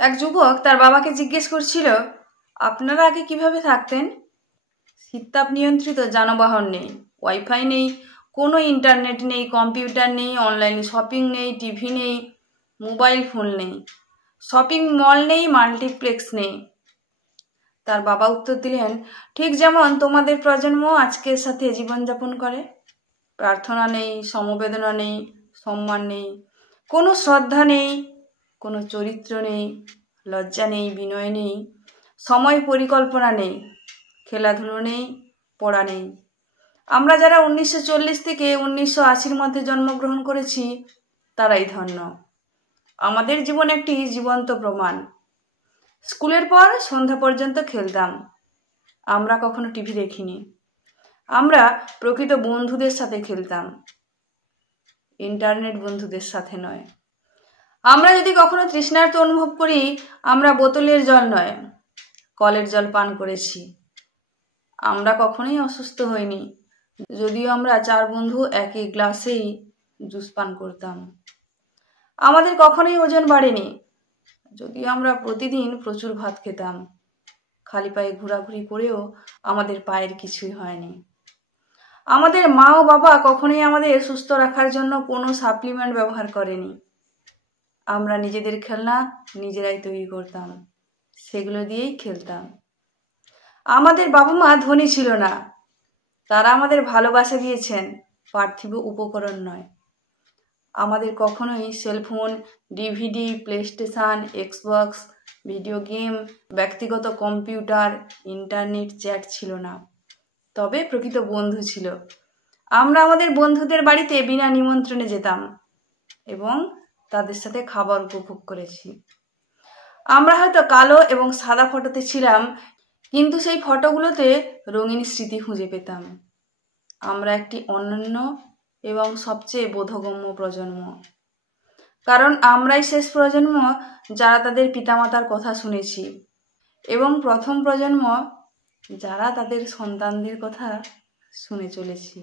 এক যুবক তার বাবাকে জিজ্ঞেস করছিল, আপনারা আগে কিভাবে থাকতেন? শীততাপ নিয়ন্ত্রিত যানবাহন নেই, ওয়াইফাই নেই, কোনো ইন্টারনেট নেই, কম্পিউটার নেই, অনলাইন শপিং নেই, টিভি নেই, মোবাইল ফোন নেই, শপিং মল নেই, মাল্টিপ্লেক্স নেই। তার বাবা উত্তর দিলেন, ঠিক যেমন তোমাদের প্রজন্ম আজকের সাথে জীবনযাপন করে। প্রার্থনা নেই, সমবেদনা নেই, সম্মান নেই, কোনো শ্রদ্ধা নেই, কোনো চরিত্র নেই, লজ্জা নেই, বিনয় নেই, সময় পরিকল্পনা নেই, খেলাধুলো নেই, পড়া নেই। আমরা যারা 1940 থেকে 1980-র মধ্যে জন্মগ্রহণ করেছি তারাই ধন্য। আমাদের জীবন একটি জীবন্ত প্রমাণ। স্কুলের পর সন্ধ্যা পর্যন্ত খেলতাম। আমরা কখনো টিভি দেখিনি। আমরা প্রকৃত বন্ধুদের সাথে খেলতাম, ইন্টারনেট বন্ধুদের সাথে নয়। আমরা যদি কখনো তৃষ্ণার্ত অনুভব করি, আমরা বোতলের জল নয়, কলের জল পান করেছি। আমরা কখনোই অসুস্থ হইনি, যদিও আমরা 4 বন্ধু একই গ্লাসেই জুস পান করতাম। আমাদের কখনোই ওজন বাড়েনি, যদিও আমরা প্রতিদিন প্রচুর ভাত খেতাম। খালি পায়ে ঘোরাঘুরি করেও আমাদের পায়ের কিছুই হয়নি। আমাদের মা ও বাবা কখনোই আমাদের সুস্থ রাখার জন্য কোনো সাপ্লিমেন্ট ব্যবহার করেনি। আমরা নিজেদের খেলনা নিজেরাই তৈরি করতাম, সেগুলো দিয়েই খেলতাম। আমাদের বাবা মা ধনী ছিল না, তারা আমাদের ভালোবাসা দিয়েছেন, পার্থিব উপকরণ নয়। আমাদের কখনোই cellphone, DVD, PlayStation, Xbox, video game, ব্যক্তিগত কম্পিউটার, ইন্টারনেট, চ্যাট ছিল না। তবে প্রকৃত বন্ধু ছিল। আমরা আমাদের বন্ধুদের বাড়িতে বিনা নিমন্ত্রণে যেতাম এবং তাদের সাথে খাবার উপভোগ করেছি। আমরা হয়তো কালো এবং সাদা ফটোতে ছিলাম, কিন্তু সেই ফটোগুলোতে রঙিন স্মৃতি খুঁজে পেতাম। আমরা একটি অনন্য এবং সবচেয়ে বোধগম্য প্রজন্ম, কারণ আমরাই শেষ প্রজন্ম যারা তাদের পিতামাতার কথা শুনেছি এবং প্রথম প্রজন্ম যারা তাদের সন্তানদের কথা শুনে চলেছি।